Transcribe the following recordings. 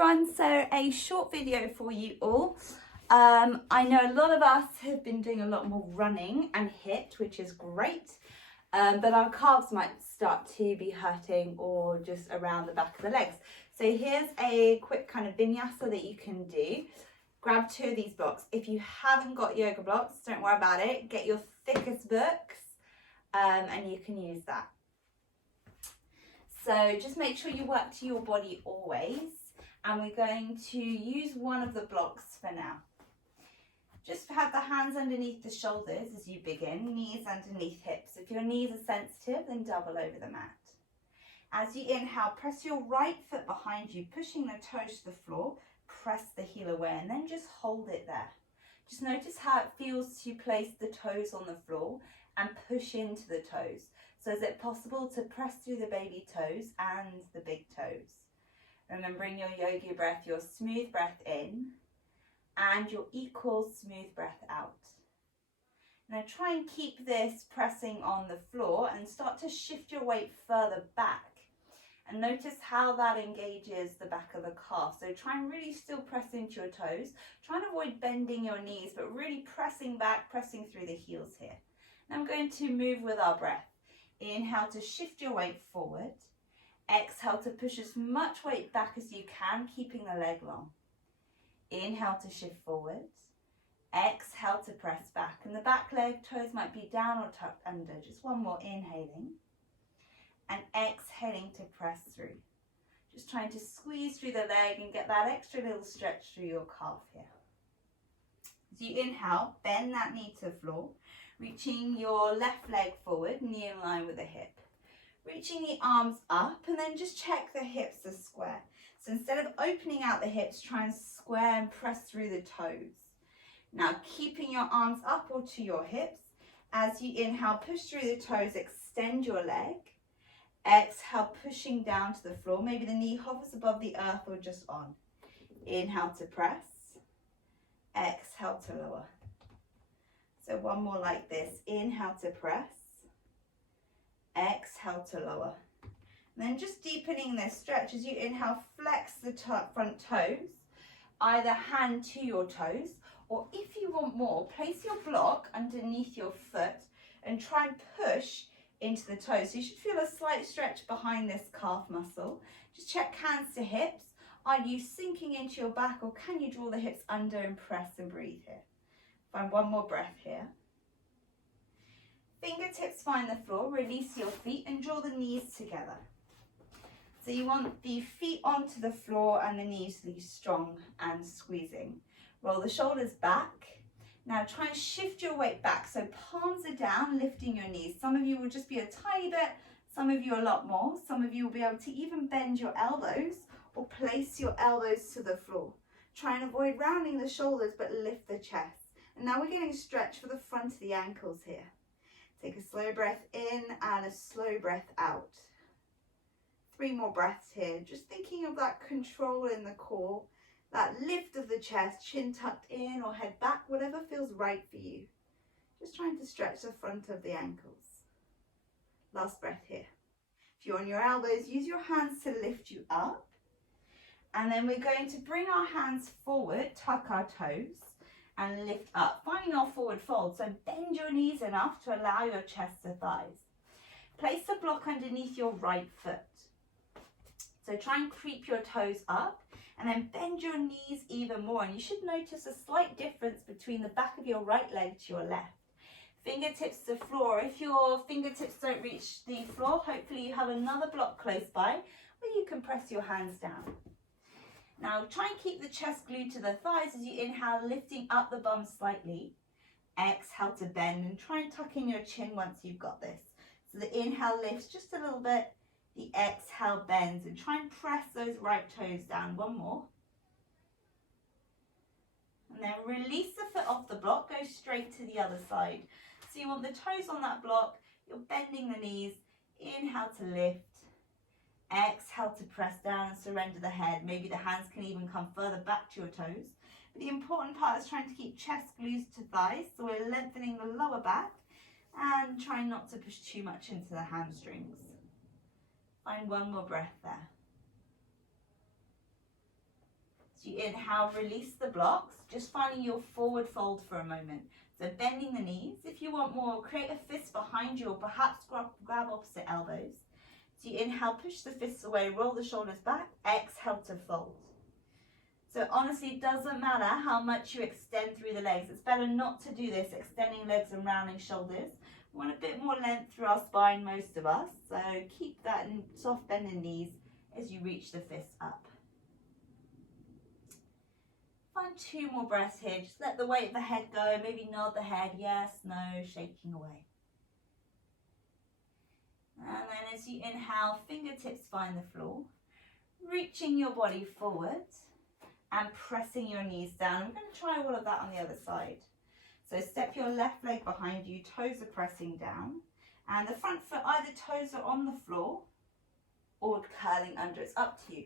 everyone, so a short video for you all. I know a lot of us have been doing a lot more running and HIIT, which is great, but our calves might start to be hurting or just around the back of the legs. So here's a quick kind of vinyasa that you can do. Grab 2 of these blocks. If you haven't got yoga blocks, don't worry about it. Get your thickest books and you can use that. So just make sure you work to your body always. And we're going to use one of the blocks for now. Just have the hands underneath the shoulders as you begin, knees underneath hips. If your knees are sensitive, then double over the mat. As you inhale, press your right foot behind you, pushing the toes to the floor, press the heel away, and then just hold it there. Just notice how it feels to place the toes on the floor and push into the toes. So is it possible to press through the baby toes and the big toes? Remembering your yogi breath, your smooth breath in and your equal smooth breath out. Now try and keep this pressing on the floor and start to shift your weight further back. And notice how that engages the back of the calf. So try and really still press into your toes. Try and avoid bending your knees, but really pressing back, pressing through the heels here. Now I'm going to move with our breath. Inhale to shift your weight forward. Exhale to push as much weight back as you can, keeping the leg long. Inhale to shift forwards. Exhale to press back. And the back leg toes might be down or tucked under. Just one more, inhaling. And exhaling to press through. Just trying to squeeze through the leg and get that extra little stretch through your calf here. As you inhale, bend that knee to the floor. Reaching your left leg forward, knee in line with the hip. Reaching the arms up and then just check the hips are square. So instead of opening out the hips, try and square and press through the toes. Now keeping your arms up or to your hips. As you inhale, push through the toes, extend your leg. Exhale, pushing down to the floor. Maybe the knee hovers above the earth or just on. Inhale to press. Exhale to lower. So one more like this. Inhale to press. Exhale to lower. And then just deepening this stretch as you inhale, flex the front toes, either hand to your toes, or if you want more, place your block underneath your foot and try and push into the toes. So you should feel a slight stretch behind this calf muscle. Just check hands to hips. Are you sinking into your back, or can you draw the hips under and press and breathe here? Find one more breath here. Fingertips find the floor, release your feet and draw the knees together. So you want the feet onto the floor and the knees to be strong and squeezing. Roll the shoulders back. Now try and shift your weight back. So palms are down, lifting your knees. Some of you will just be a tiny bit, some of you a lot more. Some of you will be able to even bend your elbows or place your elbows to the floor. Try and avoid rounding the shoulders, but lift the chest. And now we're getting stretch for the front of the ankles here. Take a slow breath in and a slow breath out. 3 more breaths here. Just thinking of that control in the core, that lift of the chest, chin tucked in or head back, whatever feels right for you. Just trying to stretch the front of the ankles. Last breath here. If you're on your elbows, use your hands to lift you up. And then we're going to bring our hands forward, tuck our toes, and lift up, finding our forward fold. So bend your knees enough to allow your chest to thighs. Place the block underneath your right foot. So try and creep your toes up and then bend your knees even more. And you should notice a slight difference between the back of your right leg to your left. Fingertips to floor. If your fingertips don't reach the floor, hopefully you have another block close by where you can press your hands down. Now try and keep the chest glued to the thighs as you inhale, lifting up the bum slightly. Exhale to bend and try and tuck in your chin once you've got this. So the inhale lifts just a little bit, the exhale bends, and try and press those right toes down. One more. And then release the foot off the block, go straight to the other side. So you want the toes on that block, you're bending the knees, inhale to lift. Exhale to press down and surrender the head. Maybe the hands can even come further back to your toes. But the important part is trying to keep chest glued to thighs. So we're lengthening the lower back and trying not to push too much into the hamstrings. Find one more breath there. So you inhale, release the blocks, just finding your forward fold for a moment. So bending the knees. If you want more, create a fist behind you or perhaps grab opposite elbows. So you inhale, push the fists away, roll the shoulders back, exhale to fold. So honestly, it doesn't matter how much you extend through the legs. It's better not to do this, extending legs and rounding shoulders. We want a bit more length through our spine, most of us. So keep that soft bend in knees as you reach the fists up. Find 2 more breaths here. Just let the weight of the head go. Maybe nod the head. Yes, no, shaking away. And then as you inhale, fingertips find the floor. Reaching your body forward and pressing your knees down. I'm going to try all of that on the other side. So step your left leg behind you, toes are pressing down. And the front foot, either toes are on the floor or curling under. It's up to you.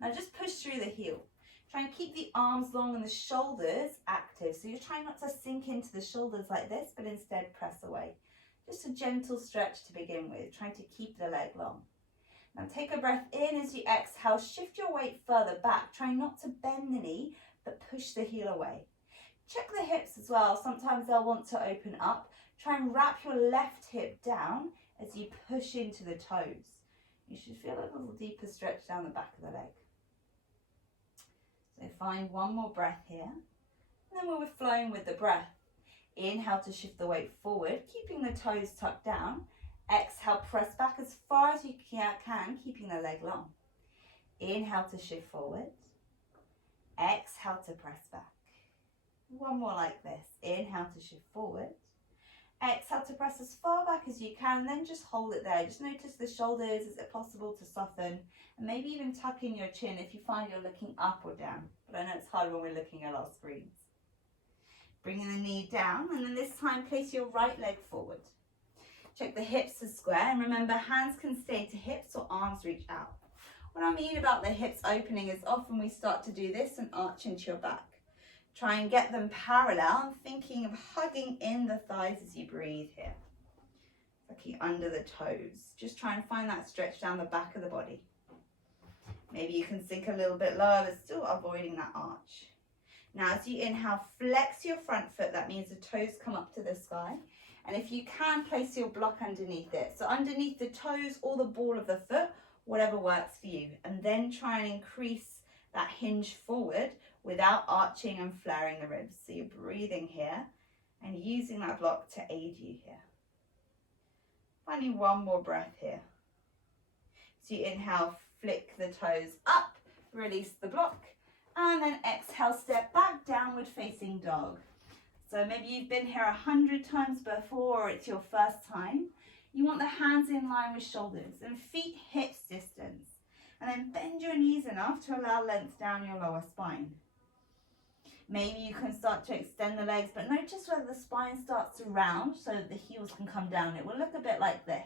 Now just push through the heel. Try and keep the arms long and the shoulders active. So you're trying not to sink into the shoulders like this, but instead press away. Just a gentle stretch to begin with, trying to keep the leg long. Now take a breath in as you exhale. Shift your weight further back. Try not to bend the knee, but push the heel away. Check the hips as well. Sometimes they'll want to open up. Try and wrap your left hip down as you push into the toes. You should feel a little deeper stretch down the back of the leg. So find 1 more breath here. And then we're flowing with the breath. Inhale to shift the weight forward, keeping the toes tucked down. Exhale, press back as far as you can, keeping the leg long. Inhale to shift forward. Exhale to press back. 1 more like this. Inhale to shift forward. Exhale to press as far back as you can, and then just hold it there. Just notice the shoulders. Is it possible to soften? And maybe even tuck in your chin if you find you're looking up or down. But I know it's hard when we're looking at our screens. Bringing the knee down, and then this time place your right leg forward. Check the hips are square, and remember hands can stay to hips or arms reach out. What I mean about the hips opening is often we start to do this and arch into your back. Try and get them parallel. I'm thinking of hugging in the thighs as you breathe here. Looking under the toes. Just try and find that stretch down the back of the body. Maybe you can sink a little bit lower, but still avoiding that arch. Now as you inhale, flex your front foot. That means the toes come up to the sky. And if you can, place your block underneath it. So underneath the toes or the ball of the foot, whatever works for you. And then try and increase that hinge forward without arching and flaring the ribs. So you're breathing here and using that block to aid you here. Finding 1 more breath here. So you inhale, flick the toes up, release the block, and then exhale, step back, downward facing dog. So maybe you've been here 100 times before, or it's your first time. You want the hands in line with shoulders and feet hips distance. And then bend your knees enough to allow length down your lower spine. Maybe you can start to extend the legs, but notice whether the spine starts to round so that the heels can come down. It will look a bit like this.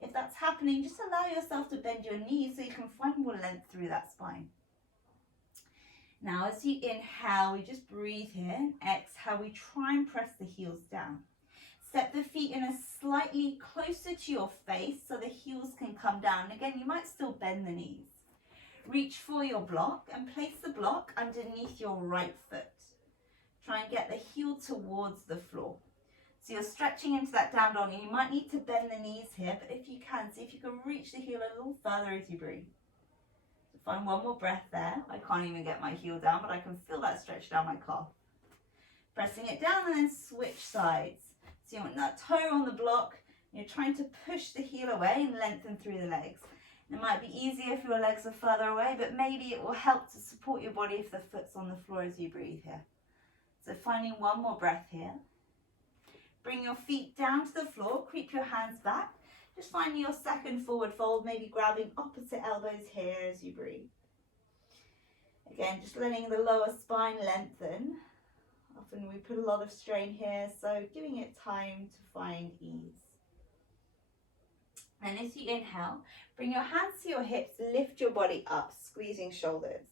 If that's happening, just allow yourself to bend your knees so you can find more length through that spine. Now as you inhale, we just breathe here, and exhale, we try and press the heels down. Step the feet in a slightly closer to your face so the heels can come down. And again, you might still bend the knees. Reach for your block and place the block underneath your right foot. Try and get the heel towards the floor. So you're stretching into that down dog, and you might need to bend the knees here, but if you can, see if you can reach the heel a little further as you breathe. So find 1 more breath there. I can't even get my heel down, but I can feel that stretch down my calf. Pressing it down and then switch sides. So you want that toe on the block. You're trying to push the heel away and lengthen through the legs. It might be easier if your legs are further away, but maybe it will help to support your body if the foot's on the floor as you breathe here. So finding 1 more breath here. Bring your feet down to the floor, creep your hands back. Just finding your second forward fold, maybe grabbing opposite elbows here as you breathe. Again, just letting the lower spine lengthen. Often we put a lot of strain here, so giving it time to find ease. And as you inhale, bring your hands to your hips, lift your body up, squeezing shoulders.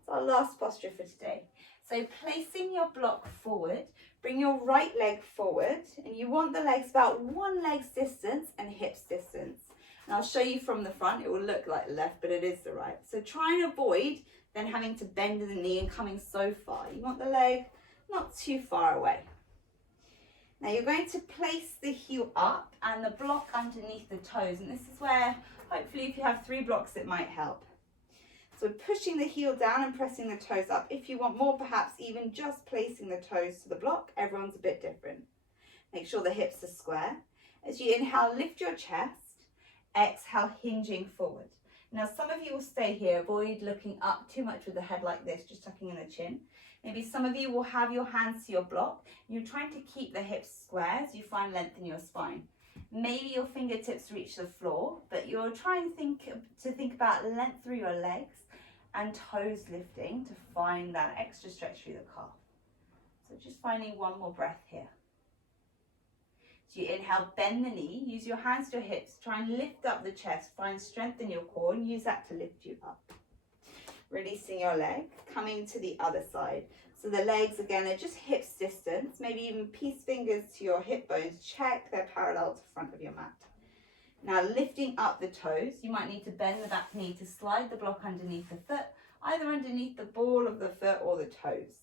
It's our last posture for today. So placing your block forward, bring your right leg forward, and you want the legs about 1 leg's distance and hips distance. And I'll show you from the front, it will look like the left, but it is the right. So try and avoid then having to bend the knee and coming so far. You want the leg not too far away. Now you're going to place the heel up and the block underneath the toes. And this is where, hopefully if you have 3 blocks, it might help. So we're pushing the heel down and pressing the toes up. If you want more, perhaps even just placing the toes to the block. Everyone's a bit different. Make sure the hips are square. As you inhale, lift your chest. Exhale, hinging forward. Now some of you will stay here, avoid looking up too much with the head like this, just tucking in the chin. Maybe some of you will have your hands to your block. You're trying to keep the hips square as you find length in your spine. Maybe your fingertips reach the floor, but you're trying to think about length through your legs and toes lifting to find that extra stretch through the calf. So just finding one more breath here. So you inhale, bend the knee, use your hands to your hips, try and lift up the chest, find strength in your core and use that to lift you up. Releasing your leg, coming to the other side. So the legs again are just hips distance, maybe even peace fingers to your hip bones, check they're parallel to the front of your mat. Now lifting up the toes, you might need to bend the back knee to slide the block underneath the foot, either underneath the ball of the foot or the toes.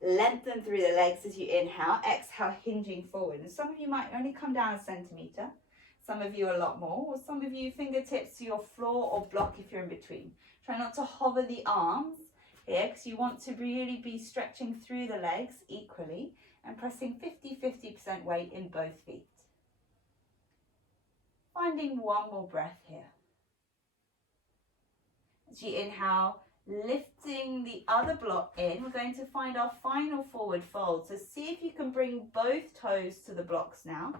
Lengthen through the legs as you inhale, exhale, hinging forward. And some of you might only come down a centimetre, some of you a lot more, or some of you fingertips to your floor or block if you're in between. Try not to hover the arms here because you want to really be stretching through the legs equally and pressing 50% weight in both feet. Finding one more breath here. As you inhale, lifting the other block in, we're going to find our final forward fold. So see if you can bring both toes to the blocks now,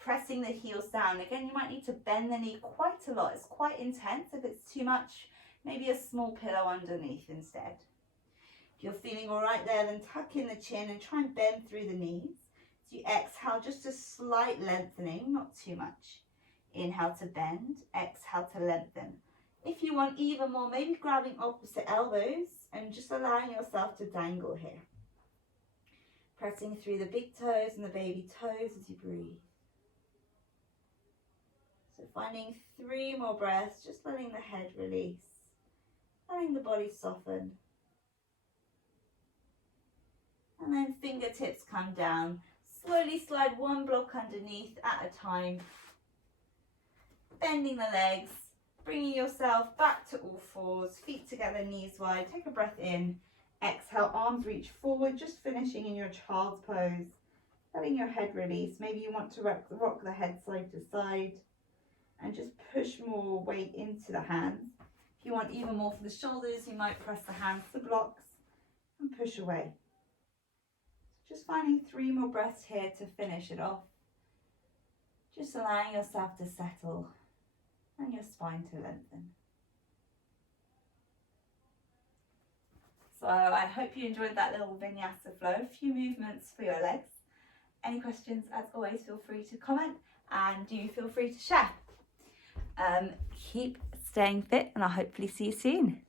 pressing the heels down. Again, you might need to bend the knee quite a lot. It's quite intense. If it's too much, maybe a small pillow underneath instead. If you're feeling all right there, then tuck in the chin and try and bend through the knees. So you exhale, just a slight lengthening, not too much. Inhale to bend, exhale to lengthen. If you want even more, maybe grabbing opposite elbows and just allowing yourself to dangle here. Pressing through the big toes and the baby toes as you breathe. So finding 3 more breaths, just letting the head release, letting the body soften. And then fingertips come down. Slowly slide one block underneath at a time. Bending the legs. Bringing yourself back to all fours, feet together, knees wide. Take a breath in. Exhale, arms reach forward, just finishing in your child's pose. Letting your head release. Maybe you want to rock the head side to side and just push more weight into the hands. If you want even more for the shoulders, you might press the hands to blocks and push away. Just finding 3 more breaths here to finish it off. Just allowing yourself to settle and your spine to lengthen. So I hope you enjoyed that little vinyasa flow, a few movements for your legs. Any questions, as always, feel free to comment and do feel free to share. Keep staying fit and I'll hopefully see you soon.